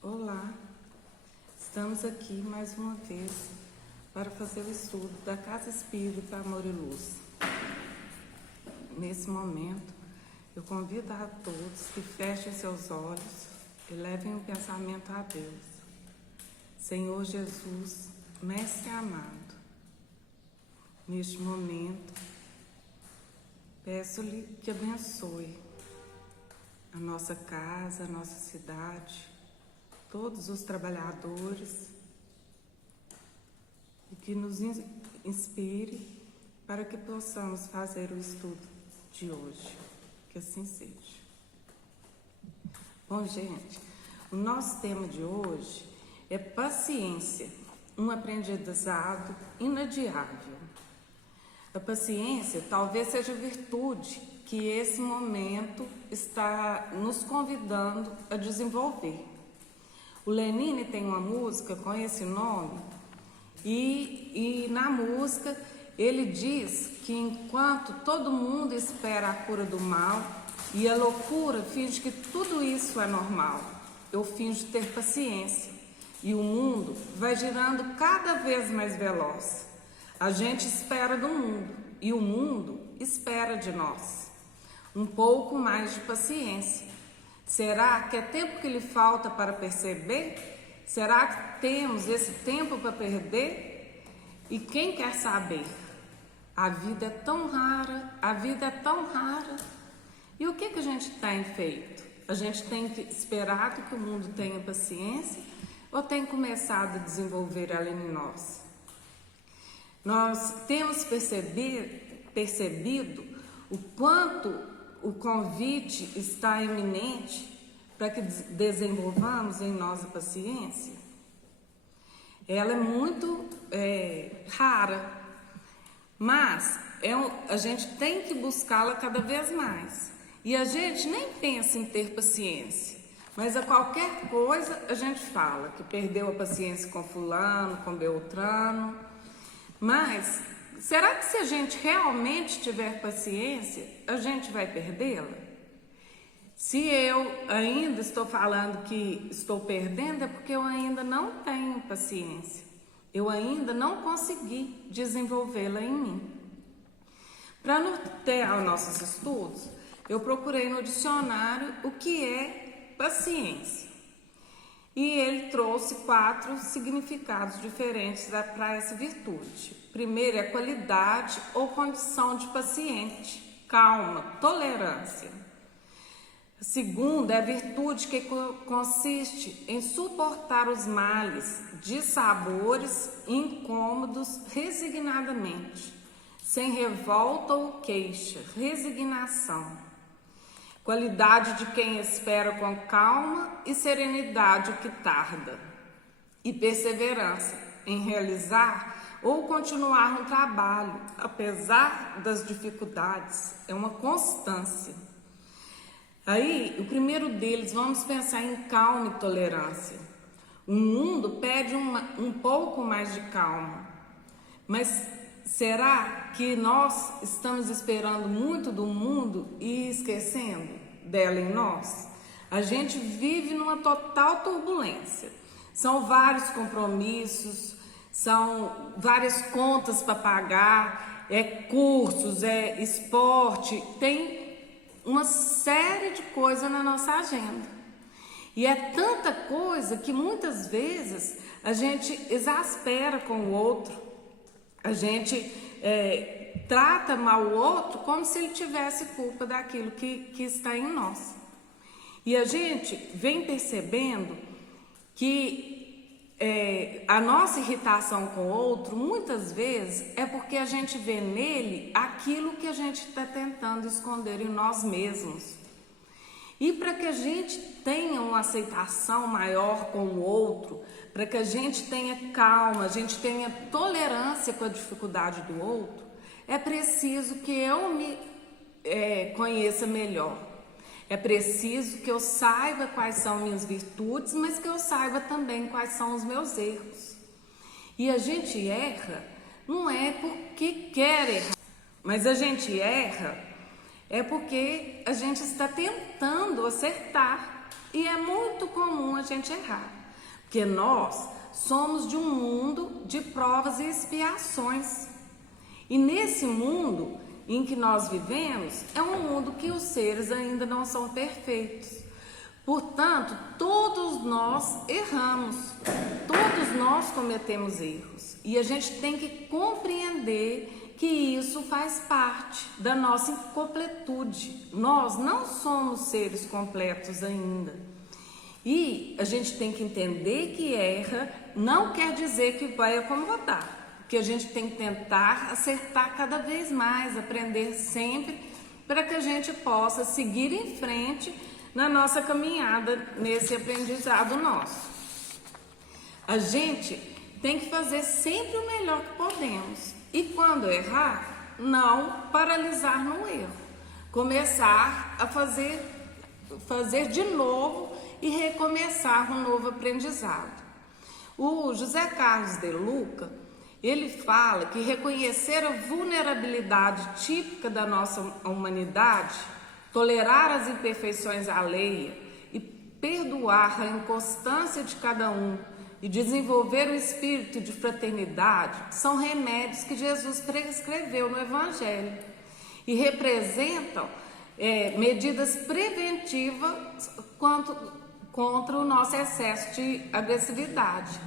Olá, estamos aqui mais uma vez para fazer o estudo da Casa Espírita Amor e Luz. Nesse momento, eu convido a todos que fechem seus olhos e levem o pensamento a Deus. Senhor Jesus, Mestre amado, neste momento, peço-lhe que abençoe a nossa casa, a nossa cidade, todos os trabalhadores e que nos inspire para que possamos fazer o estudo de hoje. Que assim seja. Bom, gente, o nosso tema de hoje é paciência, um aprendizado inadiável. A paciência talvez seja a virtude que esse momento está nos convidando a desenvolver. O Lenine tem uma música com esse nome e na música ele diz que enquanto todo mundo espera a cura do mal e a loucura finge que tudo isso é normal, eu finjo ter paciência e o mundo vai girando cada vez mais veloz. A gente espera do mundo e o mundo espera de nós. Um pouco mais de paciência. Será que é tempo que lhe falta para perceber? Será que temos esse tempo para perder? E quem quer saber? A vida é tão rara, a vida é tão rara. E o que a gente tem feito? A gente tem esperado que o mundo tenha paciência ou tem começado a desenvolver ela em nós? Nós temos percebido o quanto o convite está iminente para que desenvolvamos em nós a paciência. Ela é muito rara, mas a gente tem que buscá-la cada vez mais. E a gente nem pensa em ter paciência, mas a qualquer coisa a gente fala que perdeu a paciência com fulano, com beltrano. Mas será que se a gente realmente tiver paciência, a gente vai perdê-la? Se eu ainda estou falando que estou perdendo, é porque eu ainda não tenho paciência. Eu ainda não consegui desenvolvê-la em mim. Para nortear os nossos estudos, eu procurei no dicionário o que é paciência. E ele trouxe 4 significados diferentes para essa virtude. Primeiro é qualidade ou condição de paciente, calma, tolerância. A segunda é a virtude que consiste em suportar os males, dissabores e incômodos resignadamente, sem revolta ou queixa, resignação. Qualidade de quem espera com calma e serenidade o que tarda. E perseverança em realizar ou continuar no trabalho, apesar das dificuldades. É uma constância. Aí, o primeiro deles, vamos pensar em calma e tolerância. O mundo pede um pouco mais de calma. Mas será que nós estamos esperando muito do mundo e esquecendo dela em nós? A gente vive numa total turbulência. São vários compromissos, são várias contas para pagar, cursos, esporte, tem uma série de coisas na nossa agenda. E é tanta coisa que muitas vezes a gente exaspera com o outro. A gente trata mal o outro como se ele tivesse culpa daquilo que está em nós. E a gente vem percebendo que a nossa irritação com o outro, muitas vezes, é porque a gente vê nele aquilo que a gente está tentando esconder em nós mesmos. E para que a gente tenha uma aceitação maior com o outro, para que a gente tenha calma, a gente tenha tolerância com a dificuldade do outro, é preciso que eu me conheça melhor. É preciso que eu saiba quais são minhas virtudes, mas que eu saiba também quais são os meus erros. E a gente erra, não é porque quer errar, mas a gente erra É porque a gente está tentando acertar e é muito comum a gente errar, porque nós somos de um mundo de provas e expiações. E nesse mundo em que nós vivemos, é um mundo que os seres ainda não são perfeitos. Portanto, todos nós erramos, todos nós cometemos erros. E a gente tem que compreender que isso faz parte da nossa incompletude. Nós não somos seres completos ainda. E a gente tem que entender que erra não quer dizer que vai acomodar. Que a gente tem que tentar acertar cada vez mais, aprender sempre, para que a gente possa seguir em frente na nossa caminhada, nesse aprendizado nosso. A gente tem que fazer sempre o melhor que podemos. E quando errar, não paralisar no erro. Começar a fazer de novo e recomeçar um novo aprendizado. O José Carlos de Luca, ele fala que reconhecer a vulnerabilidade típica da nossa humanidade, tolerar as imperfeições alheias e perdoar a inconstância de cada um e desenvolver o espírito de fraternidade são remédios que Jesus prescreveu no Evangelho e representam medidas preventivas contra o nosso excesso de agressividade.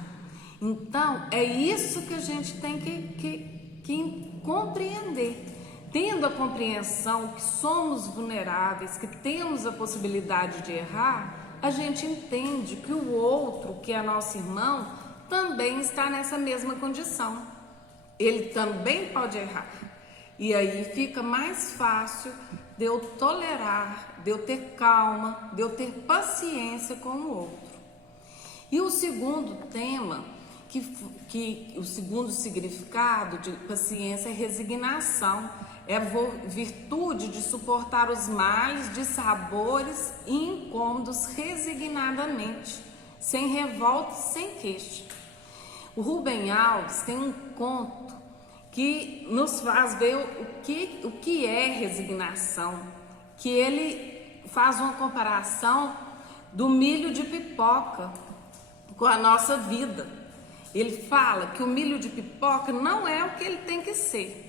Então, é isso que a gente tem que compreender. Tendo a compreensão que somos vulneráveis, que temos a possibilidade de errar, a gente entende que o outro, que é nosso irmão, também está nessa mesma condição. Ele também pode errar. E aí fica mais fácil de eu tolerar, de eu ter calma, de eu ter paciência com o outro. E o segundo tema, o segundo significado de paciência é resignação, é a virtude de suportar os males, dissabores e incômodos resignadamente, sem revolta e sem queixa. O Rubem Alves tem um conto que nos faz ver o que é resignação, que ele faz uma comparação do milho de pipoca com a nossa vida. Ele fala que o milho de pipoca não é o que ele tem que ser,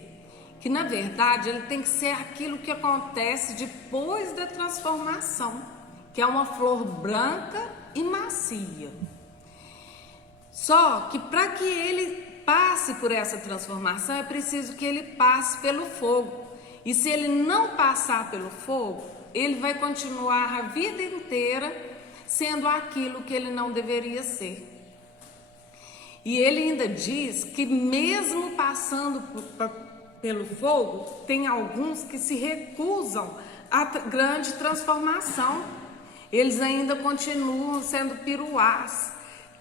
que na verdade ele tem que ser aquilo que acontece depois da transformação, que é uma flor branca e macia. Só que para que ele passe por essa transformação é preciso que ele passe pelo fogo. E se ele não passar pelo fogo, ele vai continuar a vida inteira sendo aquilo que ele não deveria ser. E ele ainda diz que mesmo passando pelo fogo, tem alguns que se recusam à grande transformação. Eles ainda continuam sendo piruás,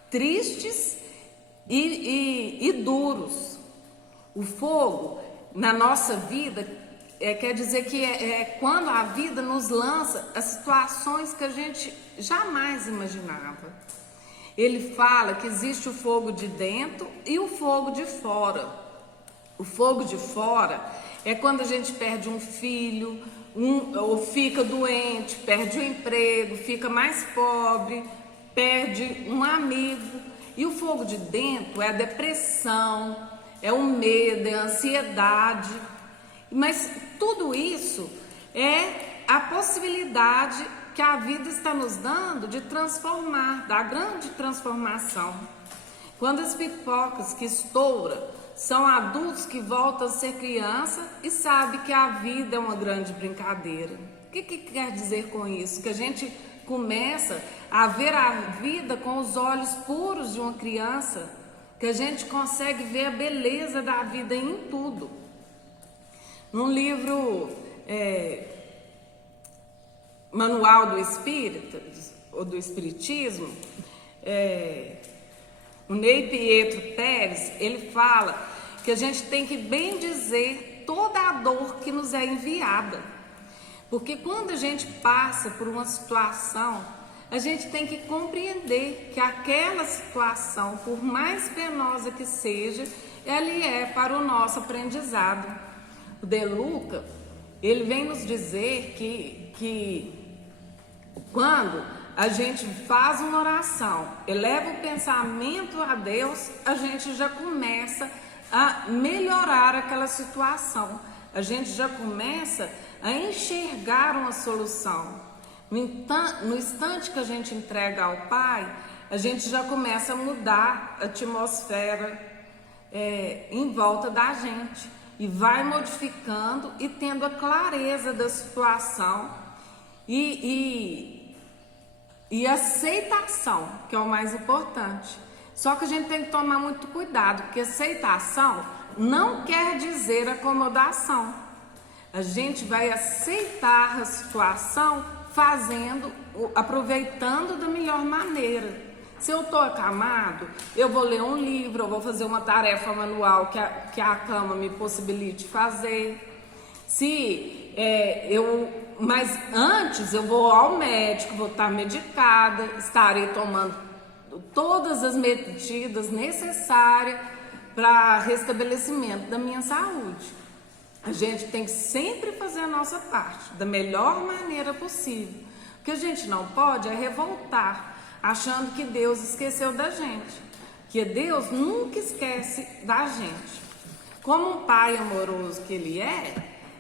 tristes e duros. O fogo na nossa vida quer dizer que é quando a vida nos lança as situações que a gente jamais imaginava. Ele fala que existe o fogo de dentro e o fogo de fora. O fogo de fora é quando a gente perde um filho, ou fica doente, perde o emprego, fica mais pobre, perde um amigo. E o fogo de dentro é a depressão, é o medo, é a ansiedade. Mas tudo isso é a possibilidade que a vida está nos dando de transformar, da grande transformação. Quando as pipocas que estouram são adultos que voltam a ser criança e sabem que a vida é uma grande brincadeira. O que quer dizer com isso? Que a gente começa a ver a vida com os olhos puros de uma criança, que a gente consegue ver a beleza da vida em tudo. Num livro Manual do Espírito, ou do Espiritismo, o Ney Pietro Pérez, ele fala que a gente tem que bem dizer toda a dor que nos é enviada. Porque quando a gente passa por uma situação, a gente tem que compreender que aquela situação, por mais penosa que seja, ela é para o nosso aprendizado. O De Luca, ele vem nos dizer que quando a gente faz uma oração, eleva o pensamento a Deus, a gente já começa a melhorar aquela situação. A gente já começa a enxergar uma solução. No instante que a gente entrega ao Pai, a gente já começa a mudar a atmosfera em volta da gente. E vai modificando e tendo a clareza da situação e aceitação, que é o mais importante. Só que a gente tem que tomar muito cuidado, porque aceitação não quer dizer acomodação. A gente vai aceitar a situação aproveitando da melhor maneira. Se eu estou acamado, eu vou ler um livro, eu vou fazer uma tarefa manual que a cama me possibilite fazer. Mas antes eu vou ao médico, vou estar medicada, estarei tomando todas as medidas necessárias para restabelecimento da minha saúde. A gente tem que sempre fazer a nossa parte da melhor maneira possível. O que a gente não pode é revoltar, achando que Deus esqueceu da gente, que Deus nunca esquece da gente. Como um pai amoroso que Ele é,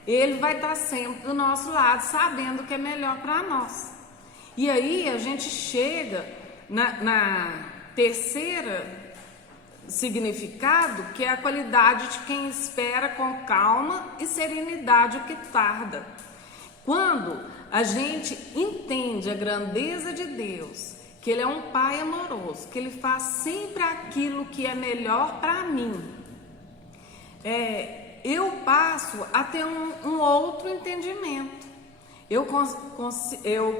Ele vai estar sempre do nosso lado, sabendo o que é melhor para nós. E aí a gente chega na terceira significado, que é a qualidade de quem espera com calma e serenidade o que tarda. Quando a gente entende a grandeza de Deus, que Ele é um Pai amoroso, que Ele faz sempre aquilo que é melhor para mim, eu passo a ter um outro entendimento. Eu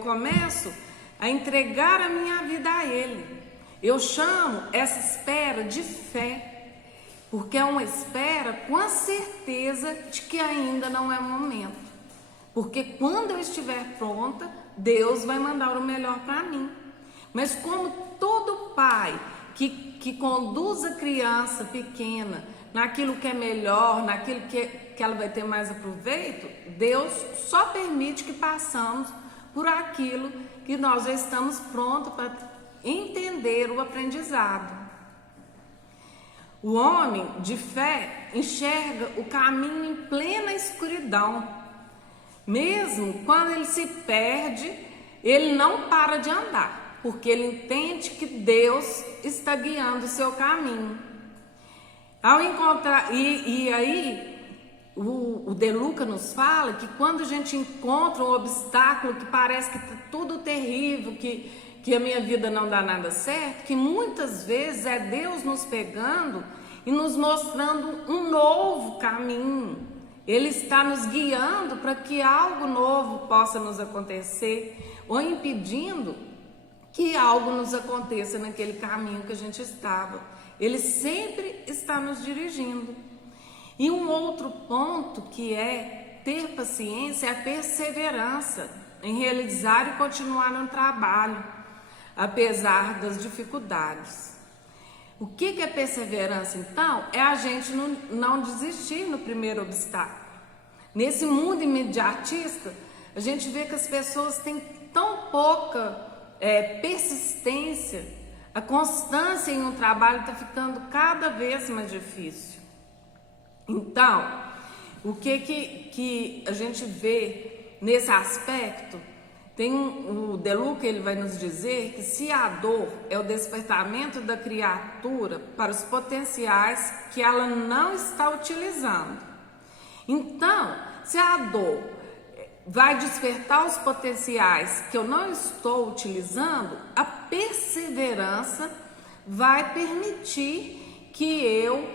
começo a entregar a minha vida a Ele. Eu chamo essa espera de fé, porque é uma espera com a certeza de que ainda não é o momento. Porque quando eu estiver pronta, Deus vai mandar o melhor para mim. Mas como todo pai que conduz a criança pequena naquilo que é melhor, naquilo que ela vai ter mais aproveito, Deus só permite que passamos por aquilo que nós já estamos prontos para entender o aprendizado. O homem de fé enxerga o caminho em plena escuridão. Mesmo quando ele se perde, ele não para de andar, porque ele entende que Deus está guiando o seu caminho. Ao encontrar, aí o De Luca nos fala que quando a gente encontra um obstáculo que parece que está tudo terrível, que a minha vida não dá nada certo, que muitas vezes é Deus nos pegando e nos mostrando um novo caminho. Ele está nos guiando para que algo novo possa nos acontecer, ou impedindo que algo nos aconteça naquele caminho que a gente estava. Ele sempre está nos dirigindo. E um outro ponto que é ter paciência é a perseverança em realizar e continuar no trabalho, apesar das dificuldades. O que é perseverança, então? É a gente não desistir no primeiro obstáculo. Nesse mundo imediatista, a gente vê que as pessoas têm tão pouca persistência, a constância em um trabalho está ficando cada vez mais difícil. Então, o que a gente vê nesse aspecto? Tem o De Luca, ele vai nos dizer que se a dor é o despertamento da criatura para os potenciais que ela não está utilizando. Então, se a dor vai despertar os potenciais que eu não estou utilizando, a perseverança vai permitir que eu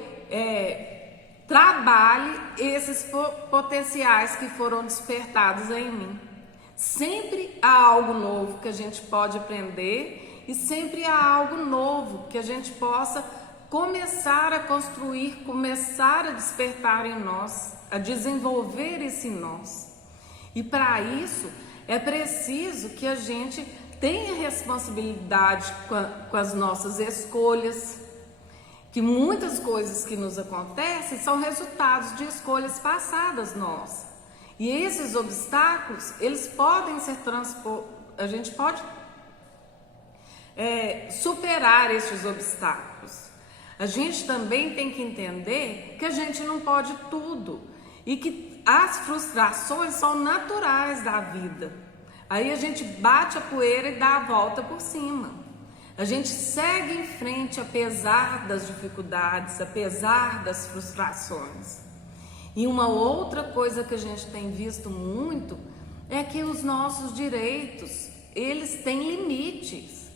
trabalhe esses potenciais que foram despertados em mim. Sempre há algo novo que a gente pode aprender e sempre há algo novo que a gente possa começar a construir, começar a despertar em nós, a desenvolver esse em nós. E para isso é preciso que a gente tenha responsabilidade com as nossas escolhas, que muitas coisas que nos acontecem são resultados de escolhas passadas nossas. E esses obstáculos, eles podem ser a gente pode superar esses obstáculos. A gente também tem que entender que a gente não pode tudo e que as frustrações são naturais da vida. Aí a gente bate a poeira e dá a volta por cima. A gente segue em frente apesar das dificuldades, apesar das frustrações. E uma outra coisa que a gente tem visto muito é que os nossos direitos, eles têm limites.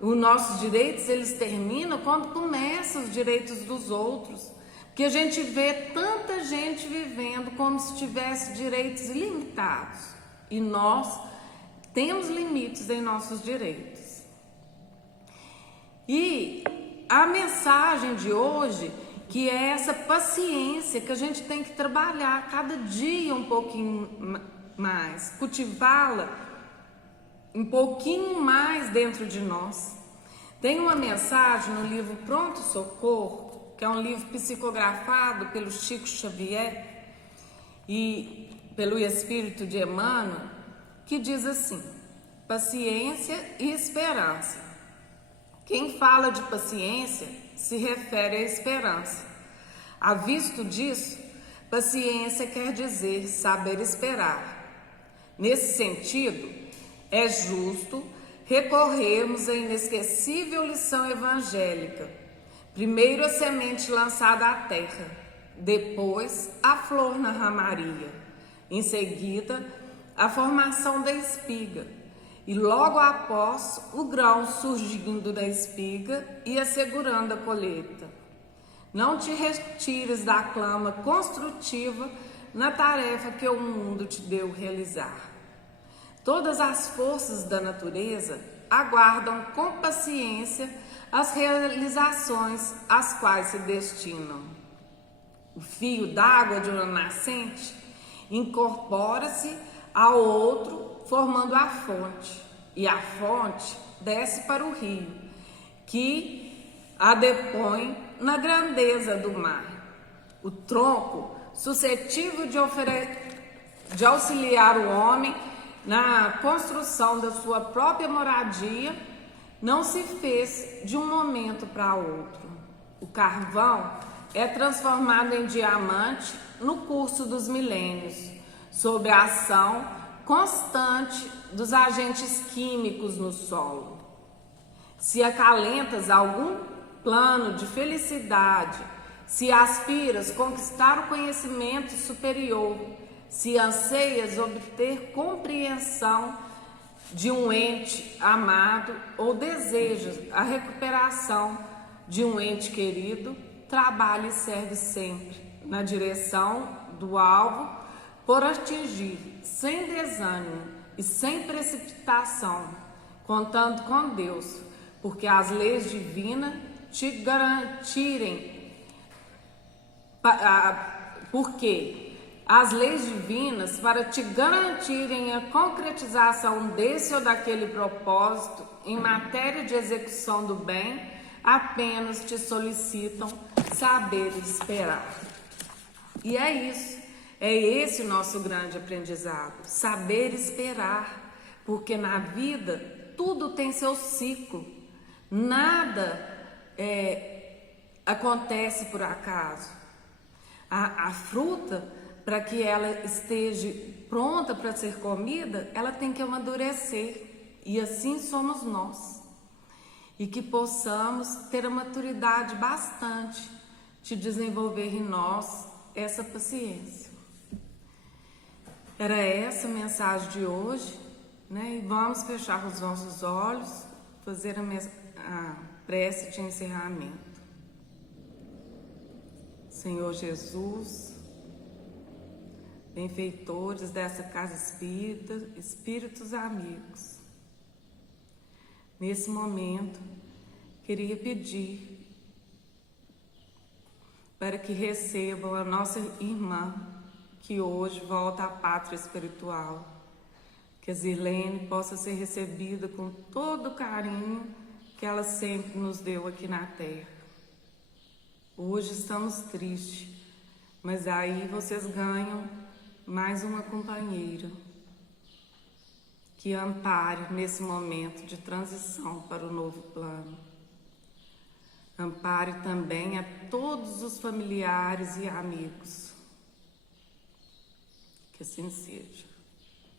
Os nossos direitos, eles terminam quando começam os direitos dos outros. Porque a gente vê tanta gente vivendo como se tivesse direitos ilimitados. E nós temos limites em nossos direitos. E a mensagem de hoje, que é essa paciência que a gente tem que trabalhar cada dia um pouquinho mais, cultivá-la um pouquinho mais dentro de nós. Tem uma mensagem no livro Pronto Socorro, que é um livro psicografado pelo Chico Xavier e pelo Espírito de Emmanuel, que diz assim: paciência e esperança. Quem fala de paciência se refere à esperança. A visto disso, paciência quer dizer saber esperar. Nesse sentido, é justo recorrermos à inesquecível lição evangélica. Primeiro a semente lançada à terra, depois a flor na ramaria, em seguida a formação da espiga, e logo após o grão surgindo da espiga e assegurando a colheita. Não te retires da clama construtiva na tarefa que o mundo te deu realizar. Todas as forças da natureza aguardam com paciência as realizações às quais se destinam. O fio d'água de uma nascente incorpora-se ao outro, formando a fonte, e a fonte desce para o rio, que a depõe na grandeza do mar. O tronco, suscetível de auxiliar o homem na construção da sua própria moradia, não se fez de um momento para outro. O carvão é transformado em diamante no curso dos milênios, sob a ação constante dos agentes químicos no solo. Se acalentas algum plano de felicidade, se aspiras conquistar o conhecimento superior, se anseias obter compreensão de um ente amado ou desejas a recuperação de um ente querido, trabalhe e serve sempre na direção do alvo por atingir, sem desânimo e sem precipitação, contando com Deus, porque as leis divinas te garantirem, as leis divinas, para te garantirem a concretização desse ou daquele propósito em matéria de execução do bem, apenas te solicitam saber esperar. E é isso, é esse o nosso grande aprendizado, saber esperar, porque na vida tudo tem seu ciclo, nada acontece por acaso. A fruta, para que ela esteja pronta para ser comida, ela tem que amadurecer, e assim somos nós. E que possamos ter a maturidade bastante de desenvolver em nós essa paciência. Era essa a mensagem de hoje, né? E vamos fechar os nossos olhos, fazer a prece de encerramento. Senhor Jesus, benfeitores dessa casa espírita, espíritos amigos, nesse momento queria pedir para que recebam a nossa irmã que hoje volta à pátria espiritual, que a Zirlene possa ser recebida com todo o carinho que ela sempre nos deu aqui na terra. Hoje estamos tristes, Mas aí vocês ganham mais uma companheira que ampare nesse momento de transição para o novo plano. Ampare também a todos os familiares e amigos. Que assim seja.